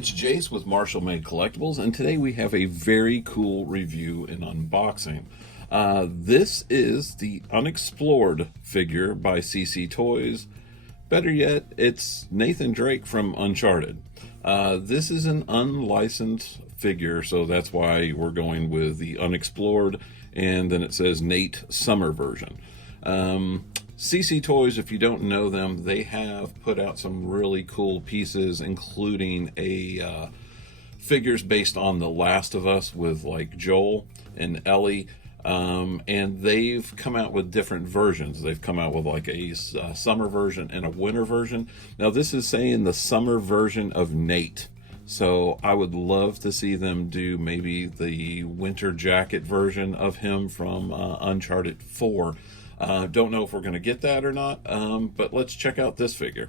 it's Jase with Marshall Made Collectibles, and today we have a very cool review and unboxing. This is the Unexplored figure by CC Toys. Better yet, it's Nathan Drake from Uncharted. This is an unlicensed figure, so that's why we're going with the Unexplored, and then it says Nate Summer version. CC Toys, if you don't know them, they have put out some really cool pieces, including figures based on The Last of Us with like Joel and Ellie. And they've come out with different versions. They've come out with like a summer version and a winter version. Now this is saying the summer version of Nate. So I would love to see them do maybe the winter jacket version of him from Uncharted 4. Don't know if we're going to get that or not, but let's check out this figure.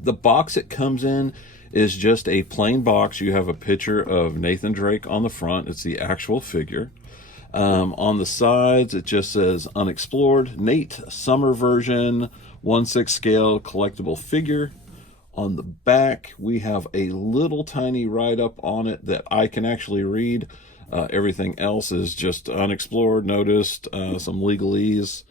The box it comes in is just a plain box. You have a picture of Nathan Drake on the front. It's the actual figure. On the sides, it just says Unexplored, Nate Summer version, 1/6 scale collectible figure. On the back, we have a little tiny write-up on it that I can actually read. Everything else is just Unexplored. Noticed some legalese.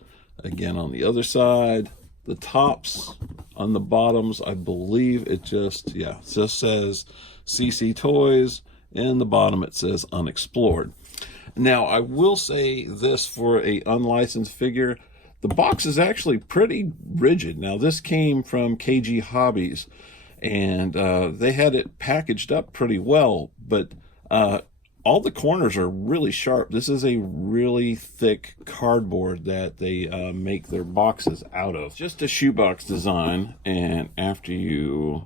Again, on the other side, the tops on the bottoms, I believe it just says CC Toys, and the bottom it says Unexplored. Now, I will say this for a unlicensed figure, the box is actually pretty rigid. Now, this came from KG Hobbies, and they had it packaged up pretty well, but all the corners are really sharp. This is a really thick cardboard that they make their boxes out of. Just a shoebox design, and after you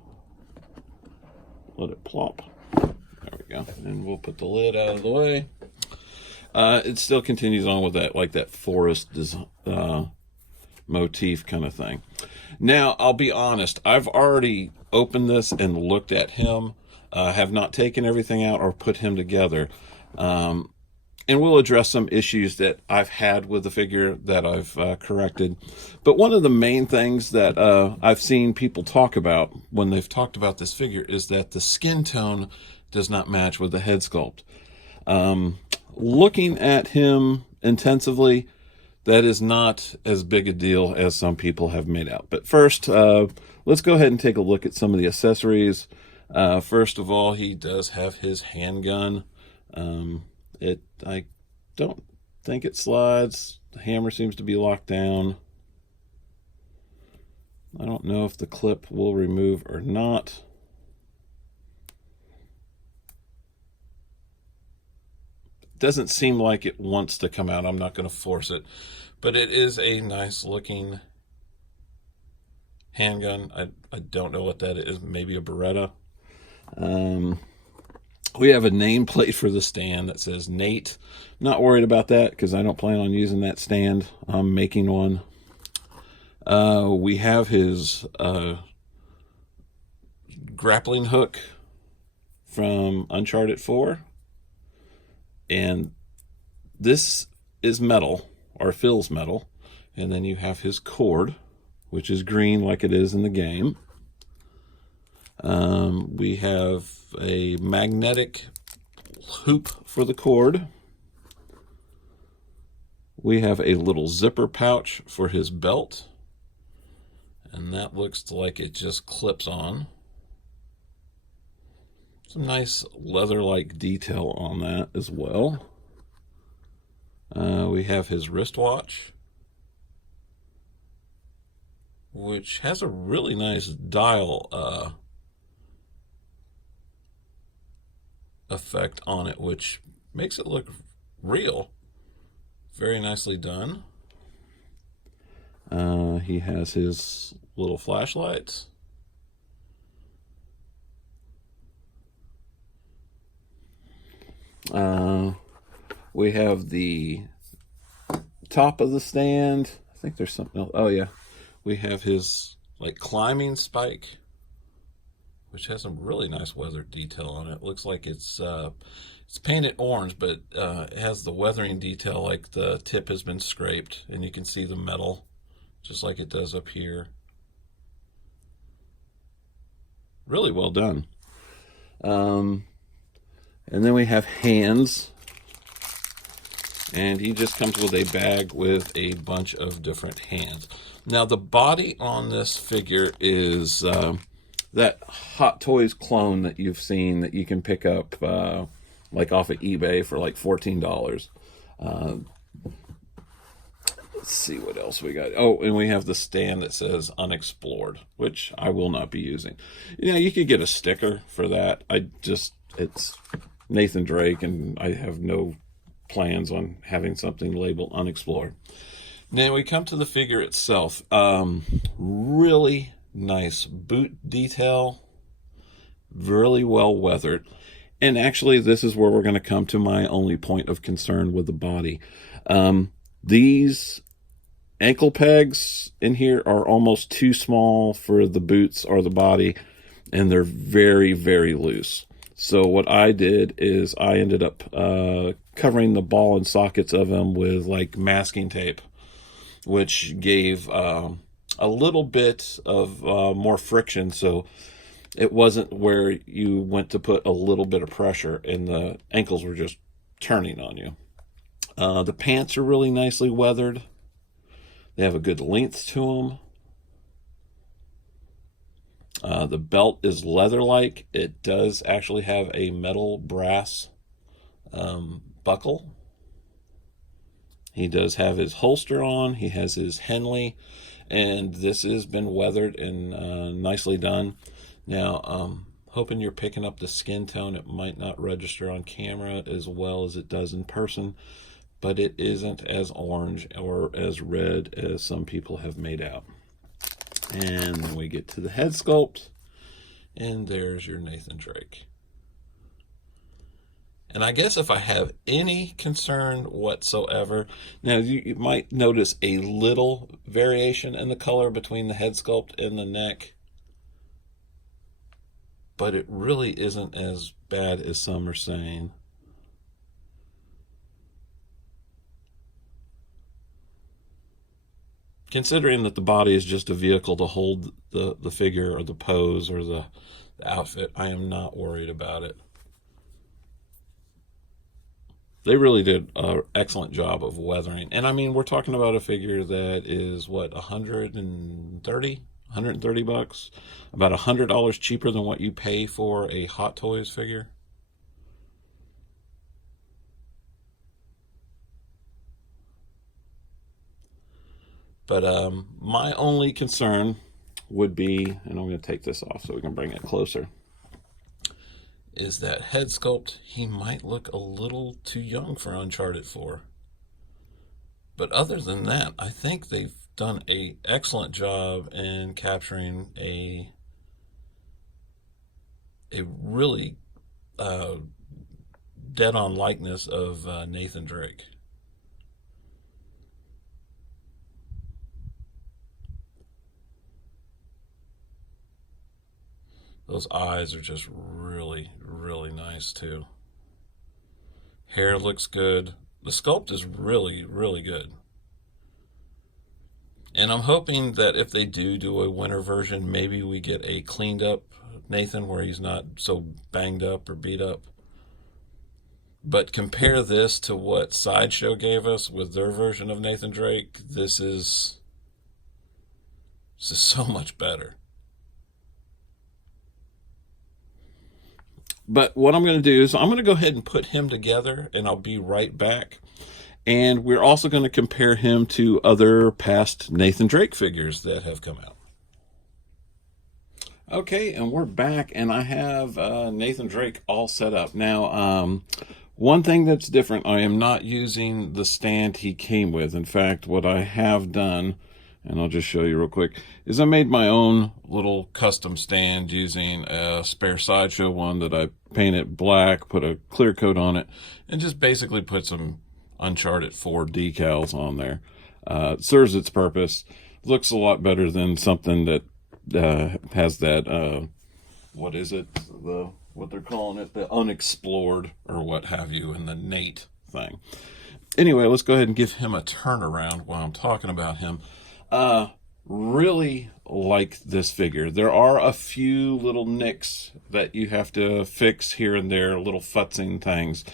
let it plop, there we go, and we'll put the lid out of the way. It still continues on with that forest motif kind of thing. Now, I'll be honest, I've already opened this and looked at him. Have not taken everything out or put him together. And we'll address some issues that I've had with the figure that I've corrected. But one of the main things that I've seen people talk about when they've talked about this figure is that the skin tone does not match with the head sculpt. Looking at him intensively, that is not as big a deal as some people have made out. But first, let's go ahead and take a look at some of the accessories. First of all, he does have his handgun. I don't think it slides. The hammer seems to be locked down. I don't know if the clip will remove or not. It doesn't seem like it wants to come out. I'm not going to force it, but it is a nice looking handgun. I don't know what that is. Maybe a Beretta. We have a nameplate for the stand that says Nate. Not worried about that because I don't plan on using that stand. I'm making one. We have his grappling hook from Uncharted 4. And this is metal, or feels metal. And then you have his cord, which is green like it is in the game. We have a magnetic hoop for the cord. We have a little zipper pouch for his belt. And that looks like it just clips on. Some nice leather-like detail on that as well. We have his wristwatch, which has a really nice dial effect on it, which makes it look real. Very nicely done. He has his little flashlights. We have the top of the stand. I think there's something else. Oh yeah, we have his like climbing spike, which has some really nice weather detail on it. Looks like it's painted orange, but it has the weathering detail, like the tip has been scraped, and you can see the metal just like it does up here. Really well done. And then we have hands. And he just comes with a bag with a bunch of different hands. Now, the body on this figure is that Hot Toys clone that you've seen that you can pick up like off of eBay for like $14. Let's see what else we got. Oh, and we have the stand that says Unexplored, which I will not be using. You know, you could get a sticker for that. It's Nathan Drake, and I have no plans on having something labeled Unexplored. Now we come to the figure itself. Really nice boot detail, really well weathered. And actually, this is where we're going to come to my only point of concern with the body. These ankle pegs in here are almost too small for the boots or the body, and they're very, very loose. So what I did is I ended up covering the ball and sockets of them with like masking tape, which gave a little bit of more friction, so it wasn't where you went to put a little bit of pressure and the ankles were just turning on you. The pants are really nicely weathered. They have a good length to them. The belt is leather-like. It does actually have a metal brass buckle. He does have his holster on. He has his Henley, and this has been weathered and nicely done. Now, hoping you're picking up the skin tone. It might not register on camera as well as it does in person, but it isn't as orange or as red as some people have made out. And then we get to the head sculpt, and there's your Nathan Drake. And I guess if I have any concern whatsoever, now you might notice a little variation in the color between the head sculpt and the neck, but it really isn't as bad as some are saying. Considering that the body is just a vehicle to hold the figure or the pose or the outfit, I am not worried about it. They really did an excellent job of weathering. And I mean, we're talking about a figure that is, what, 130 bucks? About $100 cheaper than what you pay for a Hot Toys figure. But my only concern would be, and I'm going to take this off so we can bring it closer, is that head sculpt. He might look a little too young for Uncharted 4. But other than that, I think they've done an excellent job in capturing a really dead-on likeness of Nathan Drake. Those eyes are just really, really nice too. Hair looks good. The sculpt is really, really good. And I'm hoping that if they do a winter version, maybe we get a cleaned up Nathan where he's not so banged up or beat up. But compare this to what Sideshow gave us with their version of Nathan Drake. This is so much better. But what I'm going to do is I'm going to go ahead and put him together, and I'll be right back. And we're also going to compare him to other past Nathan Drake figures that have come out. Okay, and we're back, and I have Nathan Drake all set up. Now, one thing that's different, I am not using the stand he came with. In fact, what I have done, and I'll just show you real quick, is I made my own little custom stand using a spare Sideshow one that I painted black, put a clear coat on it, and just basically put some Uncharted 4 decals on there. It serves its purpose. Looks a lot better than something that has that, what is it? What they're calling it, the Unexplored or what have you, and the Nate thing. Anyway, let's go ahead and give him a turnaround while I'm talking about him. really like this figure. There are a few little nicks that you have to fix here and there, little futzing things.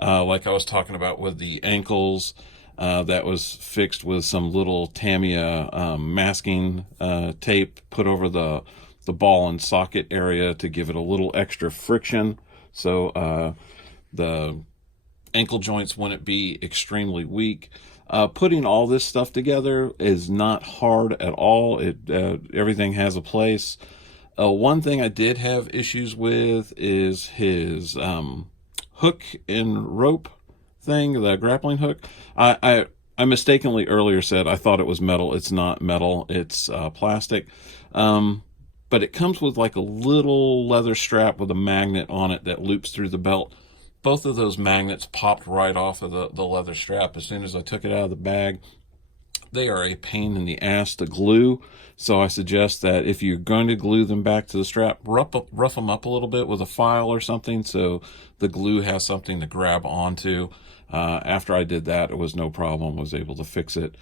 Like I was talking about with the ankles, that was fixed with some little Tamiya masking tape put over the ball and socket area to give it a little extra friction. So the ankle joints wouldn't be extremely weak. Putting all this stuff together is not hard at all. Everything has a place. One thing I did have issues with is his hook and rope thing, the grappling hook. I mistakenly earlier said I thought it was metal. It's not metal. It's plastic. But it comes with like a little leather strap with a magnet on it that loops through the belt. Both of those magnets popped right off of the leather strap as soon as I took it out of the bag. They are a pain in the ass to glue, so I suggest that if you're going to glue them back to the strap, rough them up a little bit with a file or something so the glue has something to grab onto. After I did that, it was no problem. I was able to fix it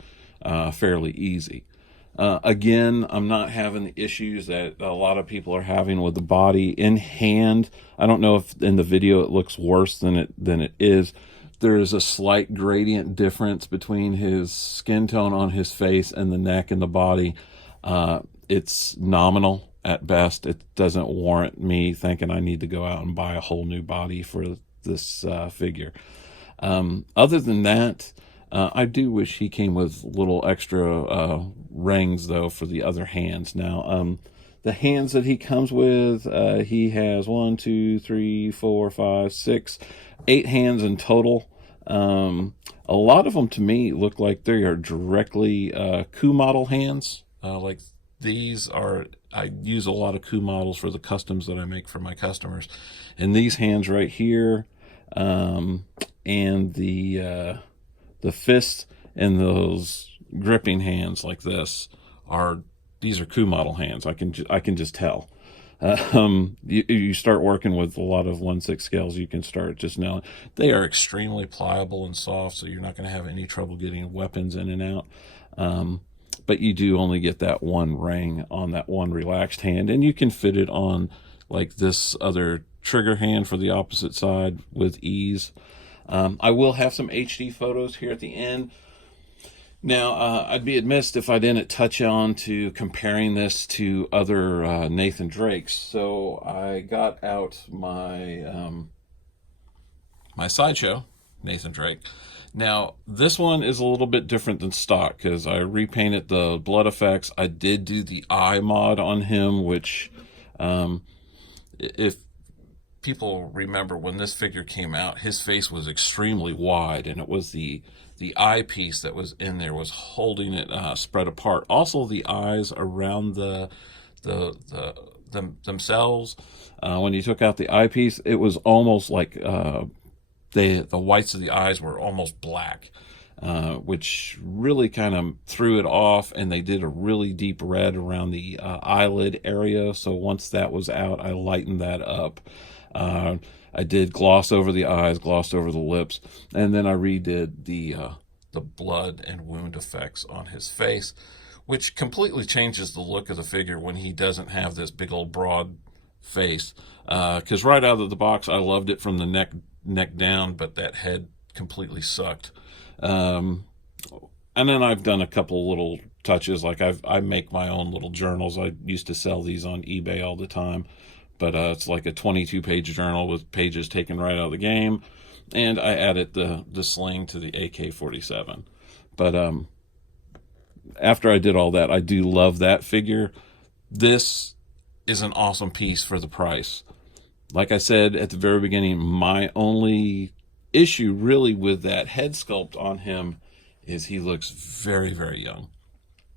fairly easy. Again, I'm not having the issues that a lot of people are having with the body in hand. I don't know if in the video it looks worse than it is. There is a slight gradient difference between his skin tone on his face and the neck and the body. It's nominal at best. It doesn't warrant me thinking I need to go out and buy a whole new body for this figure. Other than that, I do wish he came with little extra rings, though, for the other hands. Now, the hands that he comes with, he has 1, 2, 3, 4, 5, 6, 8 hands in total. A lot of them, to me, look like they are directly coup model hands. Like these are, I use a lot of coup models for the customs that I make for my customers. And these hands right here, and the fist and those gripping hands like this these are coup model hands. I can just tell. You start working with a lot of 1/6 scales, you can start just knowing they are extremely pliable and soft, so you're not going to have any trouble getting weapons in and out. But you do only get that one ring on that one relaxed hand, and you can fit it on like this other trigger hand for the opposite side with ease. I will have some HD photos here at the end. Now, I'd be amiss if I didn't touch on to comparing this to other Nathan Drakes. So I got out my my Sideshow Nathan Drake. Now, this one is a little bit different than stock because I repainted the blood effects. I did do the eye mod on him, which, if people remember when this figure came out, his face was extremely wide, and it was the eyepiece that was in there was holding it spread apart. Also, the eyes around themselves, when you took out the eyepiece, it was almost like the whites of the eyes were almost black, which really kind of threw it off, and they did a really deep red around the eyelid area. So once that was out, I lightened that up. I did gloss over the eyes, glossed over the lips, and then I redid the blood and wound effects on his face, which completely changes the look of the figure when he doesn't have this big old broad face. Because right out of the box, I loved it from the neck down, but that head completely sucked. And then I've done a couple little touches, like I make my own little journals. I used to sell these on eBay all the time. But it's like a 22-page journal with pages taken right out of the game. And I added the sling to the AK-47. But after I did all that, I do love that figure. This is an awesome piece for the price. Like I said at the very beginning, my only issue really with that head sculpt on him is he looks very, very young.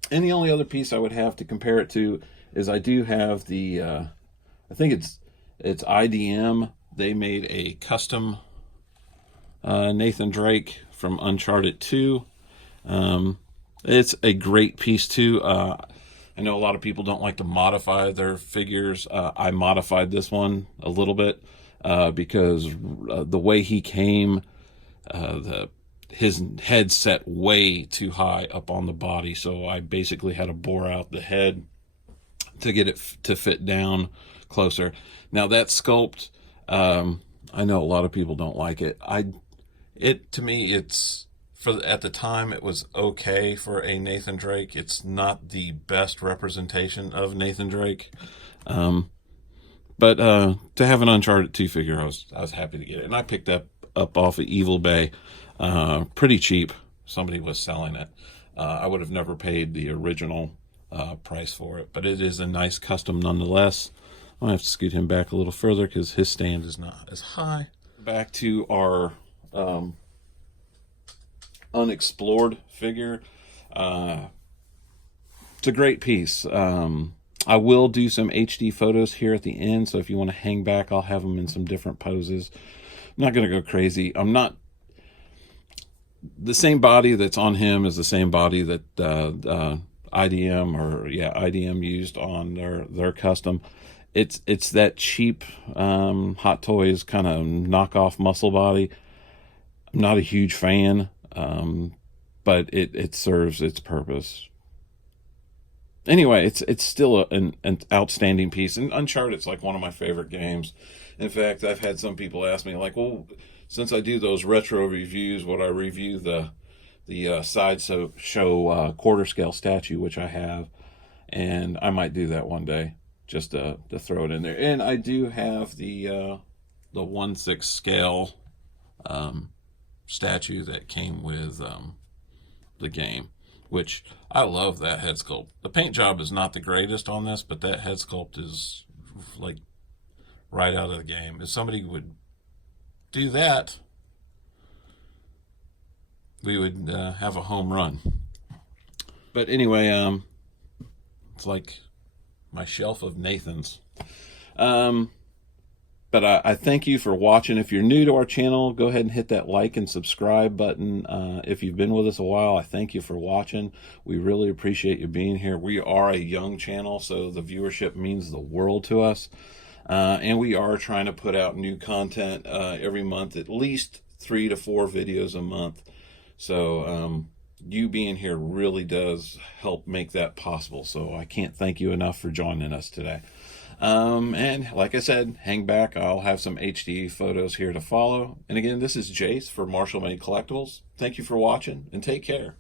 And the only other piece I would have to compare it to is I do have the... I think it's IDM. They made a custom Nathan Drake from Uncharted 2. It's a great piece too. I know a lot of people don't like to modify their figures. I modified this one a little bit because the way he came, his head set way too high up on the body, so I basically had to bore out the head to get it to fit down closer. Now that sculpt, I know a lot of people don't like it. To me, it's at the time it was okay for a Nathan Drake. It's not the best representation of Nathan Drake, but to have an Uncharted 2 figure, I was happy to get it, and I picked that up off of Evil Bay, pretty cheap. Somebody was selling it. I would have never paid the original price for it, but it is a nice custom nonetheless. I'll have to scoot him back a little further because his stand is not as high. Back to our Unexplored figure. It's a great piece. I will do some HD photos here at the end, so if you want to hang back, I'll have them in some different poses. I'm not going to go crazy. I'm not... The same body that's on him is the same body that IDM used on their custom. It's that cheap Hot Toys kind of knockoff muscle body. I'm not a huge fan, but it serves its purpose. Anyway, it's still an outstanding piece, and Uncharted's like one of my favorite games. In fact, I've had some people ask me, like, well, since I do those retro reviews, would I review the sideshow quarter scale statue, which I have, and I might do that one day, just to throw it in there. And I do have the 1/6 scale statue that came with the game, which I love that head sculpt. The paint job is not the greatest on this, but that head sculpt is like right out of the game. If somebody would do that, we would have a home run. But anyway, it's like my shelf of Nathans. But I thank you for watching. If you're new to our channel, go ahead and hit that like and subscribe button. If you've been with us a while, I thank you for watching. We really appreciate you being here. We are a young channel, so the viewership means the world to us. And we are trying to put out new content every month, at least 3 to 4 videos a month. So you being here really does help make that possible. So I can't thank you enough for joining us today. And like I said, hang back. I'll have some HD photos here to follow. And again, this is Jase for Marshall Made Collectibles. Thank you for watching, and take care.